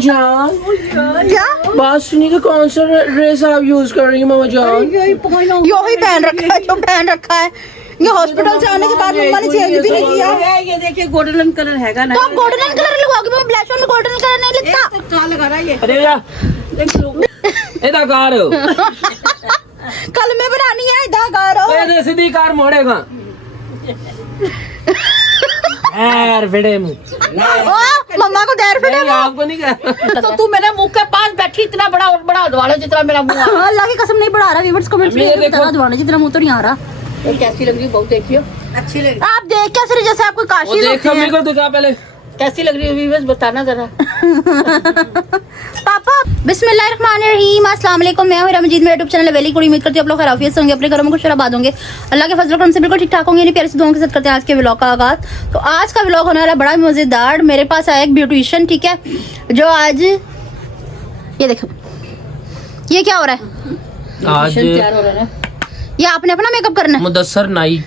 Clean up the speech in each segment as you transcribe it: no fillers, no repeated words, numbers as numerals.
जान क्या बात सुनिए, कौन सा ड्रेस आप यूज कर रही हैं मामा जान? यही पहन रखा है जो पहन रखा है। ये हॉस्पिटल से आने के बाद मम्मा ने चेंज भी नहीं किया। ये देखिए गोल्डन कलर हैगा ना। तो आप गोल्डन कलर लगवाओगे, मैं ब्लैक में गोल्डन कलर नहीं लगता। क्या लगा रहा है ये? अरे यार इधर कार हो कल में बनानी है दागार हो। ये सीधी कार मोड़ेगा यार बेड़े मुंह मम्मा को डर फिर आपको नहीं कहा। तो तू मेरे मुंह के पास बैठी, इतना बड़ा और बड़ा अधवाड़ा जितना मेरा मुंह है। अल्लाह की कसम नहीं बढ़ा रहा। व्यूअर्स कमेंट्स में इतना दवाने जितना मुंह तो नहीं आ रहा। ये कैसी लग रही है? बहुत देखियो अच्छी लग रही आप देख कैसे रही जैसे आप कोई काशी देख लगती मम्मी है। को दिखा पहले कैसी लग रही है व्यूअर्स बताना जरा। पापा बिस्मिल्लाहिर्रहमानिर्रहीम, अस्सलाम वालेकुम। मैं हूं रमजीत, मेरा यूट्यूब चैनल है वेली कुड़ी। उम्मीद करती हूं आप लोग खैरियत से होंगे, अपने घरों में खुश आबाद होंगे, अल्लाह के फजल करम से बिल्कुल ठीक ठाक होंगे। यानी प्यारे से दुआओं के साथ करते हैं आज के व्लॉग का आगाज। तो आज का व्लॉग होने वाला बड़ा मजेदार। मेरे पास आया एक ब्यूटिशियन, ठीक है, जो आज ये देखो ये क्या हो रहा है। आज तैयार हो रहा है। ये आपने अपना मेकअप करना है। मुदस्सर नाई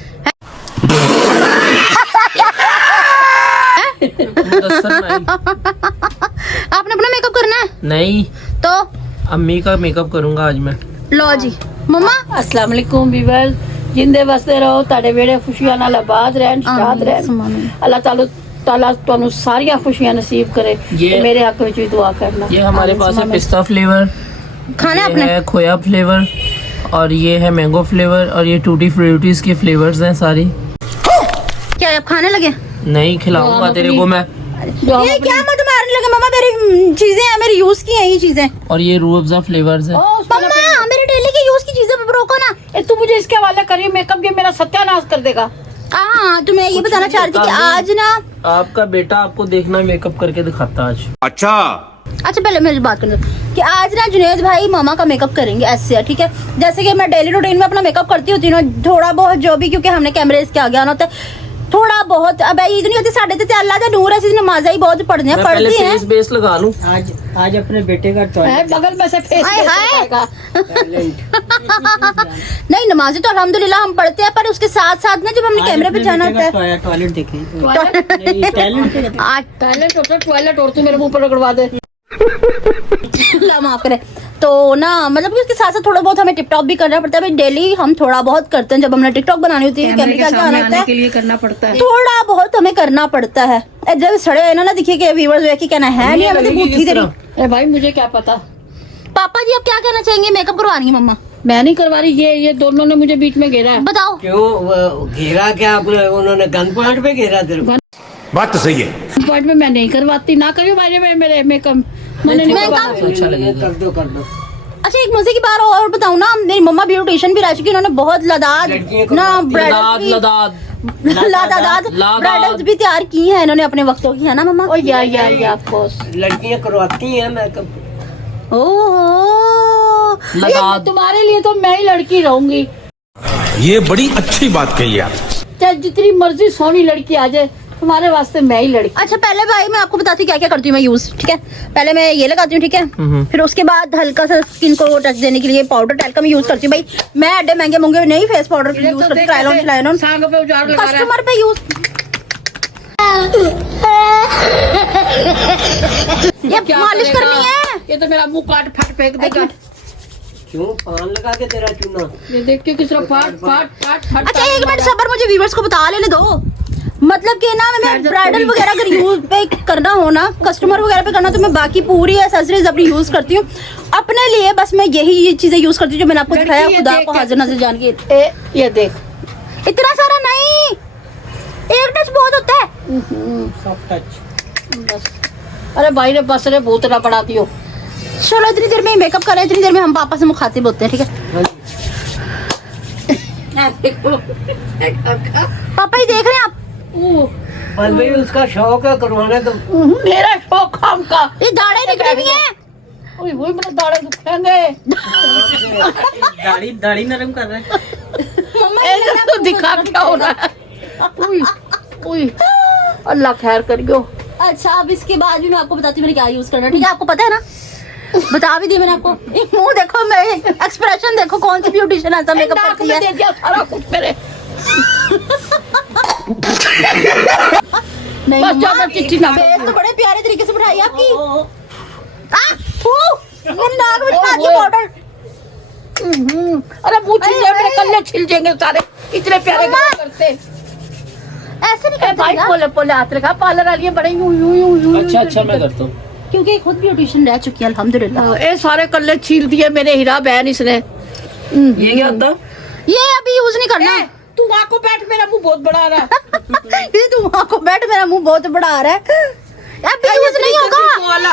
मुदस्सर नाई आपने अपना मेकअप करना है नहीं, तो अम्मी का मेकअप करूंगा आज मैं। लो जी मम्मा। अस्सलाम वालेकुम व्यूअर्स, जिंदे बसते रहो, ताड़े वेड़े खुशियां नाल आबाद रहन, शाद रहन। अल्लाह ताला ਤੁਹਾਨੂੰ सारियां खुशियां नसीब करे। ये मेरे हक में भी दुआ करना। ये हमारे पास है पिस्ता फ्लेवर, खाना ये आपने है खोया फ्लेवर, और ये है मैंगो फ्लेवर, और ये टूटी फ्रूटीज के फ्लेवर्स हैं सारी। क्या आप खाने लगे? नहीं खिलाऊंगा तेरे को मैं। ये क्या मत मारने लगे मम्मा, मेरी चीजें हैं, मेरी यूज की हैं ये चीजें। और ये रूह अफ़ज़ा फ्लेवर्स है। मम्मा मेरी डेली की यूज की चीजें रोको ना। तू मुझे इसके हवाले करिए, मेकअप ये मेरा सत्यानाश कर देगा। हाँ तो मैं ये बताना चाह रही थी कि आज ना आपका बेटा आपको देखना मेकअप करके दिखाता आज। अच्छा पहले मेरी बात करने दो कि आज ना जुनैद भाई मामा का मेकअप करेंगे ऐसे, ठीक है। जैसे कि मैं डेली रूटीन में अपना मेकअप करती होती हूँ ना, थोड़ा बहुत जो भी, क्योंकि हमने कैमरे इसके आगे आना होता है, थोड़ा बहुत। अब ईद नहीं होती साढ़े ते अल्लाह का नूर है, नमाज़ा ही बहुत पढ़ते हैं पढ़ती हैं। फेस बेस लगा लूं आज अपने बेटे का बगल में से फेस हाय हाय। नहीं नमाज़ें तो अल्हम्दुलिल्लाह हम पढ़ते हैं, पर उसके साथ साथ ना जब हमने कैमरे पे जाना होता है टॉयलेट देखें। आज टॉयलेट और तू मेरे मुंह पर रगड़वा दे। अल्लाह माफ करे। तो ना मतलब कि उसके साथ साथ थोड़ा बहुत हमें टिकटॉक भी करना पड़ता है। भाई डेली हम थोड़ा बहुत करते हैं, जब हमने टिकटॉक बनानी होती है कैमरे के आगे आना होता है के लिए करना पड़ता है, थोड़ा बहुत हमें करना पड़ता है। जब सड़े हुए ना दिखिए कि व्यूअर्स वे की कहना है नहीं हमें तो बूथी तेरी। ए भाई मुझे क्या पता। पापा जी आप क्या कहना चाहेंगे? मेकअप करवानी है मम्मा। मैं नहीं करवा रही, ये दोनों ने मुझे बीच में घेरा है। बताओ क्यों घेरा? क्या उन्होंने गन पॉइंट पे घेरा तेरे को? बात तो सही है। पॉइंट में मैं नहीं करवाती, ना करियो भाई मेरे मेकअप मैंने नहीं करवाया। अच्छा लगेगा। कर दो। अच्छा एक मजे की बात और बताऊं ना, मेरी मम्मा ब्यूटिशियन भी रह चुकी है, उन्होंने बहुत लदाद ना ब्राइडल्स भी तैयार की हैं इन्होंने अपने वक्तों की, है ना मम्मा? ओ या ऑफ कोर्स लड़कियां करवाती हैं मेकअप। ओहो तुम्हारे लिए तो मैं ही लड़की रहूंगी, ये बड़ी अच्छी बात कही आप। चाहे जितनी मर्जी सोनी लड़की आ जाए, तुम्हारे वास्ते मैं ही लड़की। अच्छा पहले भाई मैं आपको बताती हूँ क्या क्या करती हूँ मैं यूज, ठीक है। पहले मैं ये लगाती हूँ, ठीक है। फिर उसके बाद हल्का सा स्किन को टच देने के लिए पाउडर टैल्कम यूज करती हूँ। भाई मैं एडे महंगे महंगे नहीं फेस पाउडर यूज करती, ट्रायल चलाए ना सांग पे उजाड़ लगा रहा है। कस्टमर पे यूज। ये क्या मालिश करेगा? करनी है। ये तो मेरा मुंह काट फट फेंक देगा। क्यों पान लगा के तेरा चूना? ये देख के किस तरह फाट। अच्छा एक मिनट सबर, मुझे व्यूअर्स को बता लेने दो। मतलब कि ना मैं ब्राइडल वगैरह अगर यूज पे करना हो ना, कस्टमर वगैरह पे करना, तो मैं बाकी पूरी एक्सेसरीज अपनी यूज करती हूँ अपने लिए। बस मैं यही चीजें यूज करती हूँ जो मैंने आपको दिखाया, खुदा को हाजिर नाजिर जान के। ये देख, इतना सारा नहीं, एक टच बहुत होता है। सॉफ्ट टच बस। अरे भाई ने बस रे बहुत ना बढ़ा दियो। चलो इतनी देर में मेकअप कर रहे हैं, इतनी देर में हम पापा से मुखातिब होते हैं, ठीक है। पापा ही देख रहे हैं आप। बस भाई उसका शौक है करवाने तो। मेरा शौक हम का ये दाढ़े निकली हुई हैं। ओए वही मेरे दाढ़े दुखेंगे। दाढ़ी नरम कर रहा है। ऐसे तो दिखा क्या हो रहा है? ओए अल्लाह खैर करियो। अच्छा अब इसके बाद भी मैं आपको बताती हूँ मैंने क्या यूज करना है, ठीक है। आपको पता है ना, बता भी दी मैंने आपको। एक मुंह देखो, मैं एक्सप्रेशन देखो, कौन सी ब्यूटिशियन ऐसा मेकअप करती है। दे दिया सारा कुछ मेरे। नहीं बस ज्यादा चिट्ठी ना फेस तो बड़े प्यारे तरीके से बढ़ाई आपकी। पाउडर अरे मुंह छिल जाए, मेरे कल्ले छिल जाएंगे सारे, इतने प्यारे मम्मा। काम करते। ऐसे नहीं ए भाई करते पोले पोले हाथ रखा, पार्लर वाली है, बड़े यूं यूं यूं यूं अच्छा अच्छा मैं करता हूँ। क्योंकि खुद ब्यूटिशियन रह चुकी है अल्हम्दुलिल्लाह। ये सारे कल्ले छील दिए मेरे हीरा बहन इसने। ये क्या होता? ये अभी यूज नहीं करना। तू वहाँ को बैठ, मेरा मुंह बहुत बड़ा आ रहा है। ये तुम वहाँ को बैठ, मेरा मुंह बहुत बड़ा आ रहा है। अभी यूज नहीं होगा,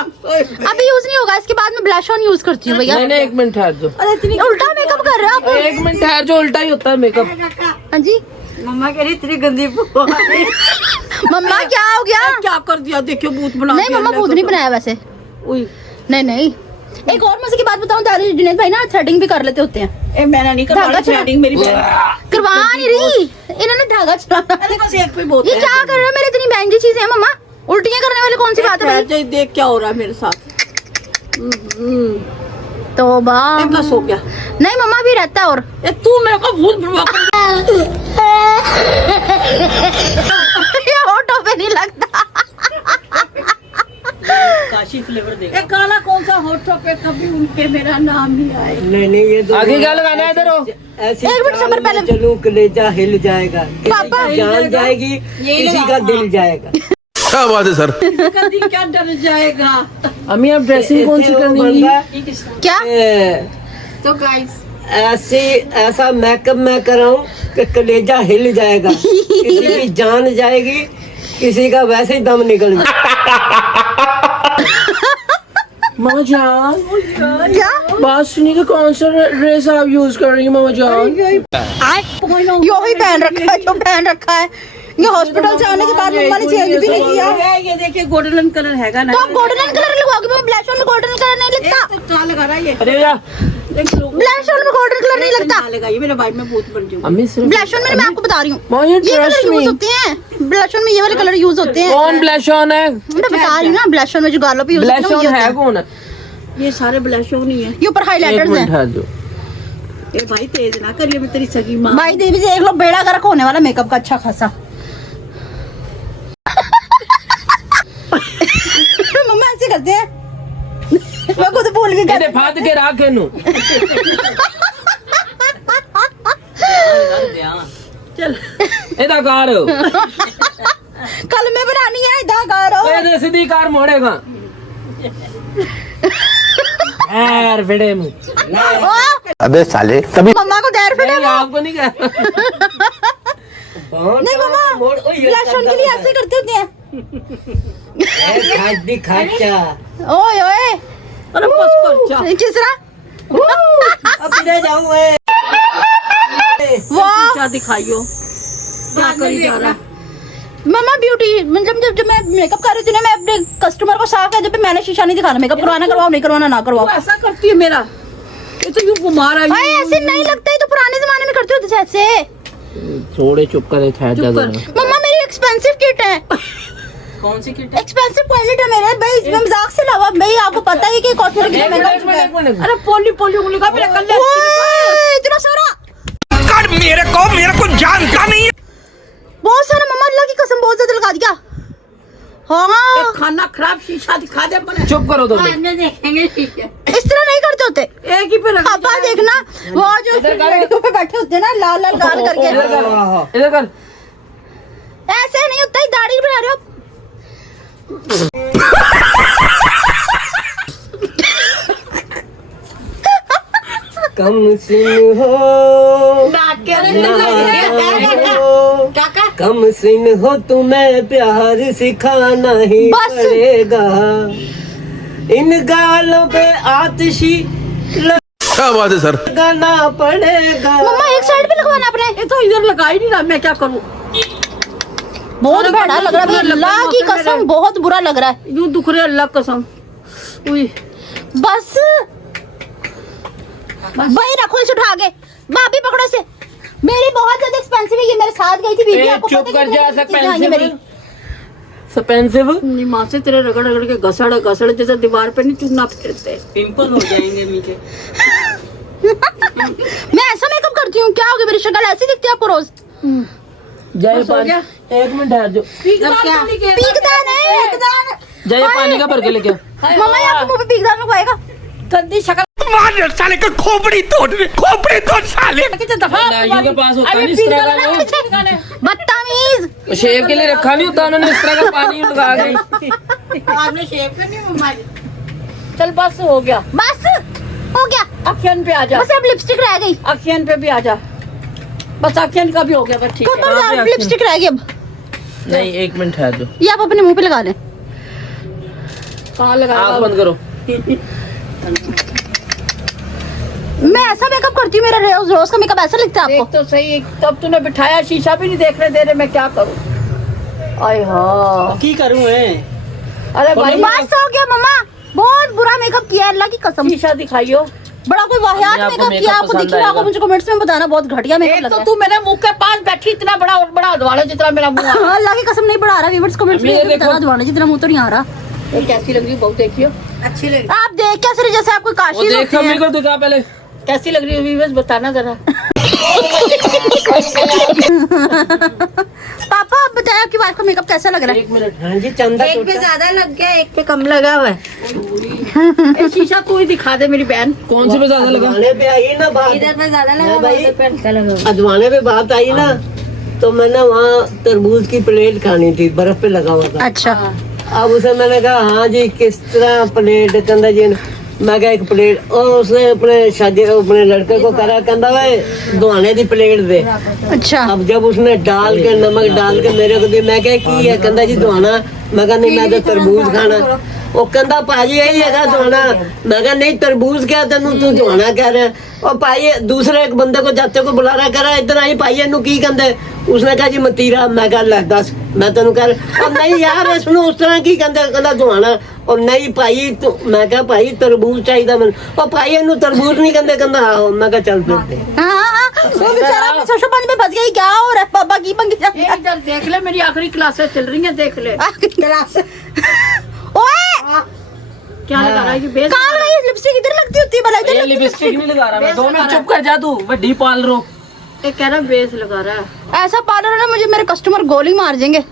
अभी यूज नहीं होगा। इसके बाद मैं ब्लश ऑन यूज करती हूँ भैया। नहीं नहीं, एक मिनट ठहर जाओ। अरे इतनी उल्टा मेकअप कर रहे हो आप। एक मिनट ठहर जाओ, उल्टा ही होता है मेकअप। हाँ जी मम्मा कह रही इतनी गंदी मम्मा क्या हो गया? क्या कर दिया, देखियो भूत बना नहीं मम्मा भूत नहीं बनाया वैसे। उई, नहीं नहीं, एक और मजे की बात बताऊं, तारी जुनैद भाई ना थ्रेडिंग भी कर लेते होते हैं। ए मैंने नहीं धागा करवाया चला- थ्रेडिंग, मेरी बहन। करवा नहीं रही, इन्होंने धागा चलाना। अरे बस एक पे बहुत ये क्या कर रहे हो? मेरी इतनी महंगी चीजें हैं मम्मा, उल्टियां करने वाली कौन सी बात है भाई? देख क्या हो रहा है मेरे साथ। तौबा। बस हो गया। नहीं मम्मा भी रहता है। और ए तू मेरे को भूत बनवा ये होठों पे नहीं लगता। काशी फ्लेवर दे। ए काला कौन सा होठों पे कभी उनके मेरा नाम नहीं आए। नहीं ये तो आगे क्या लगाना है? इधर हो। ऐसी एक मिनट सबर पहले- चलूं कलेजा हिल जाएगा, किसी पापा, की जान जाएगी, किसी का दिल जाएगा। क्या बात है सर? इसका दिल क्या डर जाएगा। अम्मी आप ड्रेसिंग कौन सी करनी है? क्या तो गाइस ऐसा मेकअप मैं कराऊं कि कलेजा हिल जाएगा, किसी की जान जाएगी, किसी का वैसे ही दम निकल जाएगा। मामा जान क्या बात सुनिए, कौन सा ड्रेस आप यूज कर रही हैं मामा जान? यो ही पहन रखा है जो पहन रखा है। ये हॉस्पिटल से आने के बाद मम्मा ने चेंज भी नहीं किया। ये देखिए गोल्डन कलर हैगा ना। तो आप गोल्डन कलर लगवाओगे? मैं ब्लैश ऑन में गोल्डन कलर नहीं लगता। तो लगा रहा है ये। अरे यार ब्लैश ऑन में गोल्डन कलर नहीं लगता। लगाइए, मेरे भाई में भूत बन जाऊंगा। अम्मी सिर्फ ब्लैश ऑन में मैं आपको बता रही हूँ, माँ, ये ये कलर trust यूज me। होते हैं। ब्लैश ऑन में ये वाले कलर यूज होते हैं। कौन ब्लश ऑन है? मैं बता रही हूँ ना, ब्लैश ऑन में जो गालों पे यूज होते ब्लश हैं ऑन वो ये है होता है। कौन है? ये सारे ब्लश ऑन नहीं है। ये ऊपर एक हाइलाइटर्स मिनट हैं। ठहर जाओ। ए भाई तेज ना करिए, मैं तेरी सगी माँ। भाई देवी जी देख लो, बेड़ा गर्क होने वाला मेकअप का अच्छा खासा। मम्मा ऐसे करते हैं। मैं खुद भूल गई। ਇਹਦੇ ਫਾਦ ਕੇ ਰੱਖ ਇਹਨੂੰ। चल ਇਹਦਾ ਕਾਰ कल में बनानी है इधर करो। ਇਹਦੇ ਸਿੱਧੀ ਕਾਰ ਮੋੜੇਗਾ। यार बेड़े मुंह। अबे साले तभी मम्मा को देर फिटे नहीं आपको नहीं कह। नहीं मम्मा, ब्लश ऑन के लिए ऐसे करते होते हैं। खादी खाचा ओए ओए अरे बस कर जा। किस तरह? अब ले जाऊं वाह क्या दिखाइयो, क्या करी जा रहा है। मम्मा ब्यूटी, जब मैं मेकअप कर रही थी ना, मैं अपने कस्टमर को साफ कह, जब मैंने शीशा नहीं दिखाना, मेकअप करवाना करवाओ, नहीं करवाना ना करवाओ। तू ऐसा करती है मेरा, ये तो यूं घुमा रहा अरे है। ऐसे नहीं लगता है, तो पुराने जमाने में करते होते थे ऐसे। थोड़े चुप करे ठहर जा चुप कर। जरा। मम्मा मेरी एक्सपेंसिव किट है। कौन सी किट? एक्सपेंसिव क्वालिटी है मेरे भाई, इसमें मजाक से अलावा भाई आपको पता ही है कि कॉस्मेटिक एक महंगा मिनट एक मिनट। अरे पोली पोली उंगली का मेरा कल्ले। ओए, इतना सारा मेरे को जानता नहीं है। बहुत सारा मम्मा, अल्लाह की कसम बहुत ज्यादा लगा दिया। हाँ एक खाना खराब शीशा दिखा दे अपने। चुप करो तुम। देखेंगे शीशे इस तरह नहीं करते होते। एक ही पे रख। पापा देखना, वो जो इधर कर। लड़कियों पे बैठे होते हैं ना, लाल लाल गाल इधर करके, कर इधर कर। ऐसे नहीं होता, ही दाढ़ी बना रहे हो। कम सिन हो कम सिन हो तुम्हें प्यार सिखाना ही बस। पड़ेगा, इन गालों पे आतिशी क्या बात है सर? लगाना पड़ेगा। मम्मा एक साइड पे लगवाना अपने। ये तो इधर लगा ही नहीं रहा, मैं क्या करूँ। बहुत बड़ा लग रहा है, अल्लाह की कसम बहुत बुरा लग रहा है। यूं दुख रहे, अल्लाह कसम। उई बस वही रखो, इसे उठा के भाभी पकड़ो से। मेरी बहुत ज्यादा एक्सपेंसिव है, ये मेरे साथ गई थी बीबी, ए, आपको चुप पता है कर कि जा। मेरी चीज़ें आई हैं मेरी। सपेंसिव अपनी माँ से तेरे रगड़ रगड़ के घसड़ घसड़ जैसे दीवार पे नहीं चूना फेरते। पिंपल हो जाएंगे नीचे। मैं ऐसा मेकअप करती हूँ, क्या हो गया, मेरी शक्ल ऐसी दिखती है आपको रोज? जाए बस हो पानी। गया? एक मिनट ठहर जाओ। पीकदान है। जाए पानी का भर के लेके। मम्मा ये आपको मुंह पे पीकदान लगवाएगा। गंदी शक्ल मार साले का खोपड़ी तोड़ साले। नाइयों के पास होता नहीं इस तरह का वो। बदतमीज। शेव के लिए रखा नहीं होता उन्होंने इस तरह का पानी लगा के। आपने शेव करनी है हमारी। चल बस हो गया, बस हो गया, अखियन पे आ जा, बस अब लिपस्टिक रह गई। अखियन पे भी आ जा, बस अखियन का भी हो गया, बस ठीक है। कब लिपस्टिक रह गई अब? नहीं 1 मिनट ठहर दो। ये आप अपने मुंह पे लगा लें। कहाँ लगा? आँख बंद करो। मैं ऐसा मेकअप करती हूँ, मेरा रोज रोज का मेकअप ऐसा लगता है आपको? तो सही, तब तूने बिठाया, शीशा भी नहीं देखने दे रहे, मैं क्या करूँ? आय हाँ, की करूं है? अरे भाई बस हो गया मम्मा, बहुत बुरा मेकअप किया है, अल्लाह की कसम। शीशा दिखाइयो। बड़ा कोई वाहियात आपको मेकअप किया, आपको पसंद दिख रहा होगा, आएगा। मुझे कमेंट्स में बताना, बहुत घटिया मेकअप एक लगा तो है। तू मेरे मुंह के पास बैठी, इतना बड़ा और बड़ा अदवाड़ा जितना मेरा मुंह है। अल्लाह की कसम नहीं बढ़ा रहा, व्यूअर्स कमेंट्स में बताना, दीवाने जितना मुंह तो नहीं आ रहा। ये कैसी लग रही है? बहुत देखियो, अच्छी लग रही है। आप देख क्या सर, जैसे आप कोई वो काशी देख मेरे को दिखा पहले। कैसी लग रही है व्यूअर्स, बताना जरा। पापा आप बताएं आपकी वाइफ का मेकअप कैसा लग रहा है? 1 मिनट। हाँ जी, चंदा एक पे टूटा। ज्यादा लग गया, एक पे कम लगा हुआ है। शीशा तू ही दिखा दे मेरी बहन। कौन से पे ज्यादा लगा? अदवाने पे आई ना बात, पे ज्यादा लगा हुआ है, इधर पे हल्का लगा हुआ है। अदवाने पे बात आई ना, तो मैंने वहाँ तरबूज की प्लेट खानी थी, बर्फ पे लगा हुआ था। अच्छा, अब उसे मैंने कहा हाँ जी किस तरह प्लेट, कहता जी मैं कहा 1 प्लेट, और उसने अपने लड़के को करा, कहता भाई दुआने की प्लेट दे। अच्छा, अब जब उसने डाल के नमक डाल के मेरे को दी, मैं क्या की है, कहता जी दुआना। मैं कहा नहीं, मैं तो तरबूज खाना। वो कहता भाजी यही है दुआना। मैं कहा नहीं, तरबूज क्या तेनू तू दुआना कह रहा है। और भाई दूसरे एक बंदे को जाते को बुला रहा, कह रहा इधर आई भाई इनू की कहते। उसने कहा जी मतीरा। मैं कहा ले दस, मैं तेन कह रहा, और नहीं यार इसनू उस तरह की कहते, कहता दुआना। और नहीं भाई मैं कहा भाई तरबूज चाहिए मैंने, और भाई इनू तरबूज नहीं कहते, कहता आहो। मैं कहा चल फिर वो बेचारा सोशो पानी में फंस गई, क्या हो रहा है पापा की पंगी? ये इधर देख ले, मेरी आखिरी क्लासेस चल रही है, देख ले। ओए क्या लगा रहा है? ये बेस कहाँ लगाई है? लिपस्टिक इधर लगती होती है, भला इधर ये लगती है लिपस्टिक नहीं लगा रहा मैं। 2 मिनट चुप कर जा तू, वड्डी पाल रो। ये कह रहा बेस लगा रहा है। ऐसा पार्लर है ना, मुझे मेरे कस्टमर गोली मार देंगे।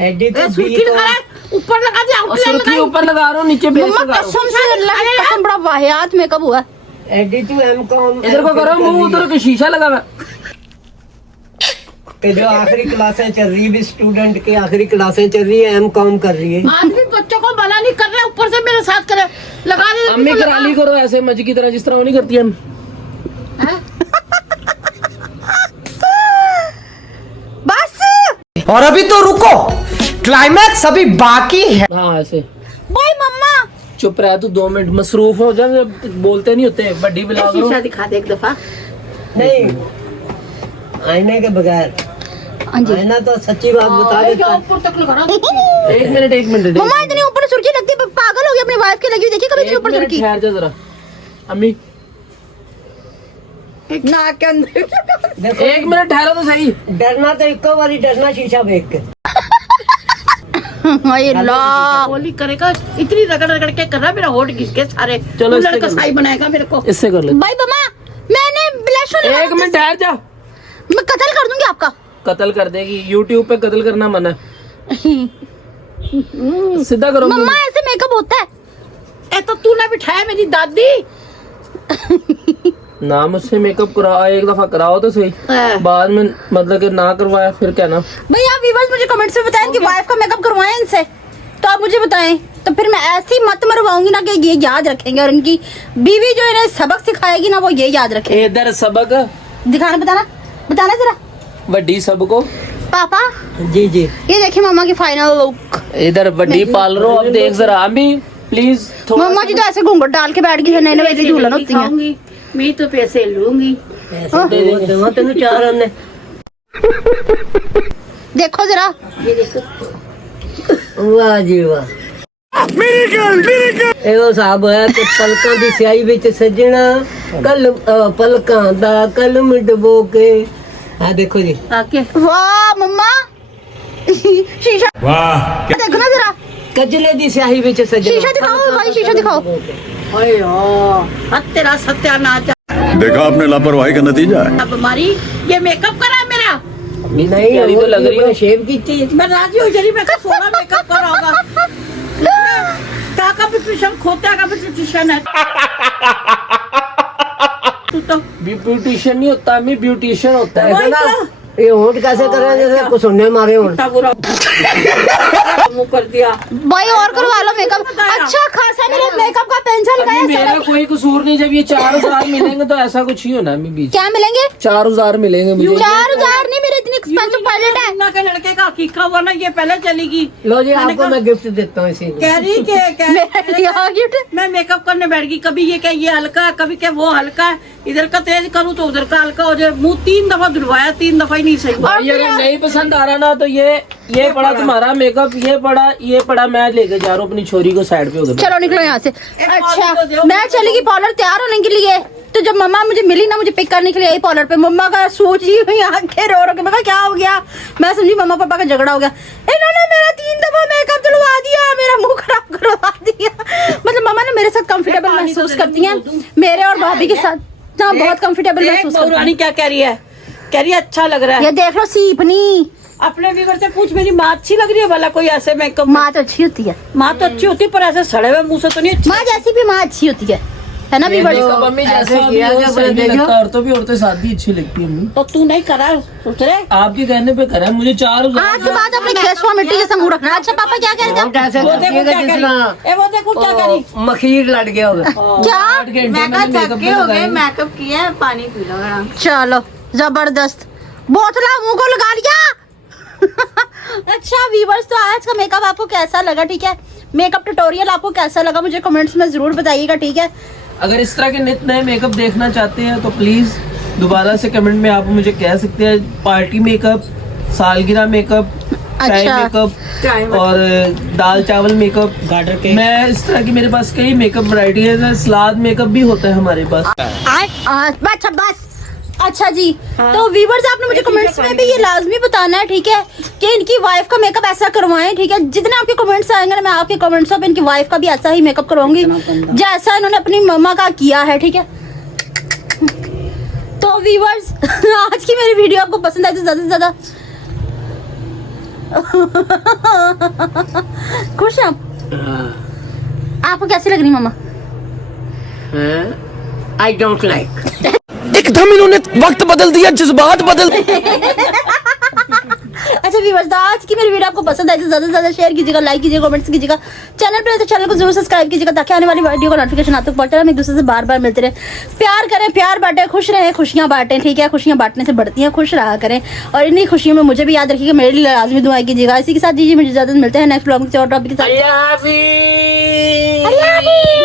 एडी तो सुर्खी लगा रहा है, ऊपर लगा दिया, और आउटलाइन सुर्खी लगाई। ऊपर लगा रहा हूँ, नीचे बेस मम्मा लगा रहा हूँ। कसम से, अल्लाह की कसम, बड़ा वाहियात मेकअप हुआ है। एडी टू M.Com इधर को करो मुंह, उधर को शीशा लगा हुआ है। जो आखिरी क्लासें चल रही है, स्टूडेंट की आखिरी क्लासें चल रही है, M.Com कर रही है। आदमी बच्चों को मना नहीं कर रहे, ऊपर से मेरे साथ करे, लगा दे। अम्मी कराली करो ऐसे मज की तरह, जिस तरह वो नहीं करती हम। बस और अभी तो रुको, क्लाइमैक्स अभी बाकी है। हाँ ऐसे। बोल मम्मा, चुप रह तू 2 मिनट, मसरूफ हो जा, बोलते नहीं होते। बड्डी बिला करो। शीशा दिखा दे एक दफा। नहीं, आईने के बगैर आईना तो सच्ची बात बता देता है। ऊपर तक लगा रहा। 1 मिनट 1 मिनट। मम्मा इतनी ऊपर सुर्खी लगती है, पागल हो गई, अपनी वाइफ की लगी हुई, देखिए कभी इतनी 1 ऊपर मिनट सुर्खी। ठहर जा जरा अम्मी। नाक के अंदर। देखो 1 मिनट ठहरा तो सही। डरना तो इको बारी डरना शीशा देख के। हाय अल्लाह, होली करेगा, इतनी रगड़ रगड़ के कर रहा, मेरा होठ घिस के सारे। चलो तू इससे लड़का कर लो। साई बनाएगा मेरे को। इससे कर ले। भाई मम्मा मैंने ब्लश होने 1 मिनट ठहर जा। मैं कत्ल कर दूंगी आपका। कत्ल कर देगी, YouTube पे कत्ल करना मना है। सीधा करो। मम्मा ऐसे मेकअप होता है? ए तो तूने बिठाया मेरी दादी। ना मुझसे मेकअप कराओ, एक दफा कराओ तो सही, बाद में मतलब कि ना करवाया फिर क्या ना। भाई आप व्यूअर्स मुझे कमेंट्स में बताएं कि वाइफ का मेकअप करवाएं इनसे, तो आप मुझे बताएं, तो फिर मैं ऐसी मत मरवाऊंगी ना कि ये याद रखेंगे, और इनकी बीवी जो इन्हें सबक सिखाएगी ना, वो ये याद रखेगी। इधर सबक दिखाना, बताना जरा वड्डी सबको। पापा जी जी, ये देखिए मम्मा की फाइनल लुक। इधर वड्डी पाल रो, अब देख जरा अम्मी प्लीज थोड़ा। मम्मा जी तो ऐसे घूंघट डाल के बैठ गई है, नए नए वैसे झूलन होती है। खाऊंगी मैं तो पैसे लूंगी। पैसे दे देंगे तेन 4 आने। देखो जरा, ये देखो, वाह जी वाह, ਇਹੋ ਸਾਬ ਹੈ ਕਿ ਪਲਕਾਂ ਦੀ ਸਿਆਹੀ ਵਿੱਚ ਸੱਜਣਾ ਕਲ ਪਲਕਾਂ ਦਾ ਕਲਮ ਡਬੋ ਕੇ। ਆ ਦੇਖੋ ਜੀ, आके वाह मम्मा शीशा वाह देखो ना जरा, कजले ਦੀ ਸਿਆਹੀ ਵਿੱਚ सजना। शीशा दिखाओ भाई, शीशा दिखाओ। ओए ओ तेरा सत्यानाश। देखा आपने लापरवाही का नतीजा है। अब हमारी ये मेकअप करा मेरा। नहीं प्यारी तो लग रही हो। शेव की थी। मैं राजी हूँ जरी मैं सोना मेकअप करा होगा। क्या का भी ट्यूशन, खोते का भी ट्यूशन है। तू तो ब्यूटिशियन नहीं होता, मैं ब्यूटिशियन होता है। वही ना तो। ये होंठ कैसे कर रहे हैं जैसे कुछ सुनने मारे हों। इतना बुरा मुंह कर दिया। भाई और करवा लो मेकअप। अच्छा खासा मेरे मेकअप का पेंसिल अभी मेरा कोई कसूर नहीं, जब ये 4000 मिलेंगे तो ऐसा कुछ ही होना। मैं बीच क्या मिलेंगे? 4000 मिलेंगे मुझे। 4000 नहीं, मेरे इतनी एक्सपेंसिव पायलट है। ना के लड़के का हकीका हुआ ना, ये पहले चलेगी। लो जी आपको मैं गिफ्ट देता हूँ इसी कह रही कि यहाँ गिफ्ट। मैं मेकअप करने बैठ गई, कभी ये क्या ये हल्का है, कभी क्या वो हल्का है, इधर का तेज करूँ तो उधर का हल्का हो जाए। मुंह 3 दफा धुलवाया, 3 दफा ही नहीं सही हुआ। भाई अगर नहीं पसंद आ रहा ना तो ये पड़ा तुम्हारा मेकअप, ये पड़ा मैं लेके जा रहा हूँ अपनी छोरी को साइड पे हो गया। चलो निकलो यहाँ से। अच्छा तो दो। मैं चली गई पार्लर तैयार होने के लिए, तो जब मम्मा मुझे मिली ना, मुझे पिक करने के लिए आई पार्लर पे, मम्मा का सोची हुई आंखें रो रो के, मैं कहा क्या हो गया? मैं समझी मम्मा पापा का झगड़ा हो गया। इन्होंने मेरा 3 दफा मेकअप धुलवा दिया, मेरा मुंह खराब करवा दिया। मतलब मम्मा ने मेरे साथ कंफर्टेबल महसूस करती हैं, मेरे और भाभी के साथ जहाँ बहुत कंफर्टेबल महसूस करती रानी क्या कह रही है? कह रही है अच्छा लग रहा हैं। है। ये देख लो सीपनी, अपने व्यूअर से पूछ, मेरी माँ अच्छी लग रही है भला? कोई ऐसे मेकअप माँ तो अच्छी होती है, माँ तो अच्छी होती है, पर ऐसे सड़े हुए मुंह से तो नहीं अच्छी। माँ जैसी भी माँ अच्छी होती है ना व्यूअर्स? मेकअप मम्मी ऐसे जैसा भी किया हो, कि सही नहीं देखो। लगता। औरतों भी औरतें साथ भी अच्छी लगती है मम्मी। तो तू नहीं करा सोच रहे? आपके कहने पे करा है, मुझे 4000। आज के बाद अपने खेसुआ मिट्टी जैसा मुंह रखना। अच्छा पापा क्या कह रहे थे? होंठ ऐसे वो देखो करती क्या है करी, जिसना ए वो देखो क्या करी। मखीर लट गया होगा। क्या? 8 घंटे मैंने मेकअप पे लगाया। मेकअप किया है, पानी पी लो आराम। चलो जबरदस्त, बोतला मुंह को लगा लिया। अच्छा व्यूअर्स, तो आज का मेकअप आपको कैसा लगा? ठीक है, मेकअप ट्यूटोरियल आपको कैसा लगा मुझे कमेंट्स में जरूर बताइएगा। ठीक है, अगर इस तरह के नित नए मेकअप देखना चाहते हैं तो प्लीज दोबारा से कमेंट में आप मुझे कह सकते हैं। पार्टी मेकअप, सालगिरह मेकअप, चाय अच्छा। मेकअप और दाल चावल मेकअप, मैं इस तरह की मेरे पास कई मेकअप वैरायटी है। सलाद मेकअप भी होता है हमारे पास। अच्छा बस। अच्छा जी, तो व्यूअर्स आपने मुझे कमेंट्स में भी ये लाजमी बताना है, ठीक है, कि इनकी वाइफ का मेकअप ऐसा करवाएं। ठीक है, जितने आपके कमेंट्स आएंगे ना, मैं आपके कमेंट्स पे इनकी वाइफ का भी ऐसा ही मेकअप करवाऊंगी जैसा इन्होंने अपनी मम्मा का किया है। ठीक है, तो व्यूअर्स आज की मेरी वीडियो आपको पसंद आई तो ज्यादा से ज्यादा खुश हैं आप? आपको कैसी लग रही मम्मा? I don't like. एकदम इन्होंने वक्त बदल दिया, जज्बात बदल। अच्छा व्यूअर्स, तो आज की मेरी वीडियो आपको पसंद आई तो ज्यादा से ज्यादा शेयर कीजिएगा, लाइक कीजिएगा, कमेंट्स कीजिएगा। चैनल पे तो चैनल को जरूर सब्सक्राइब कीजिएगा ताकि आने वाली वीडियो का नोटिफिकेशन आप तक पहुंचता रहे। हम एक दूसरे से बार बार मिलते रहे, प्यार करें, प्यार बांटें, खुश रहें, खुशियां बांटें। ठीक है, खुशियां बांटने से बढ़ती हैं, खुश रहा करें। और इन्हीं खुशियों में मुझे भी याद रखिएगा, मेरे लिए लाजमी दुआएं कीजिएगा। इसी के साथ दीजिए मुझे इजाजत, मिलते हैं नेक्स्ट ब्लॉग में और टॉपिक के साथ। अल्लाह हाफिज़। अल्लाह हाफिज़।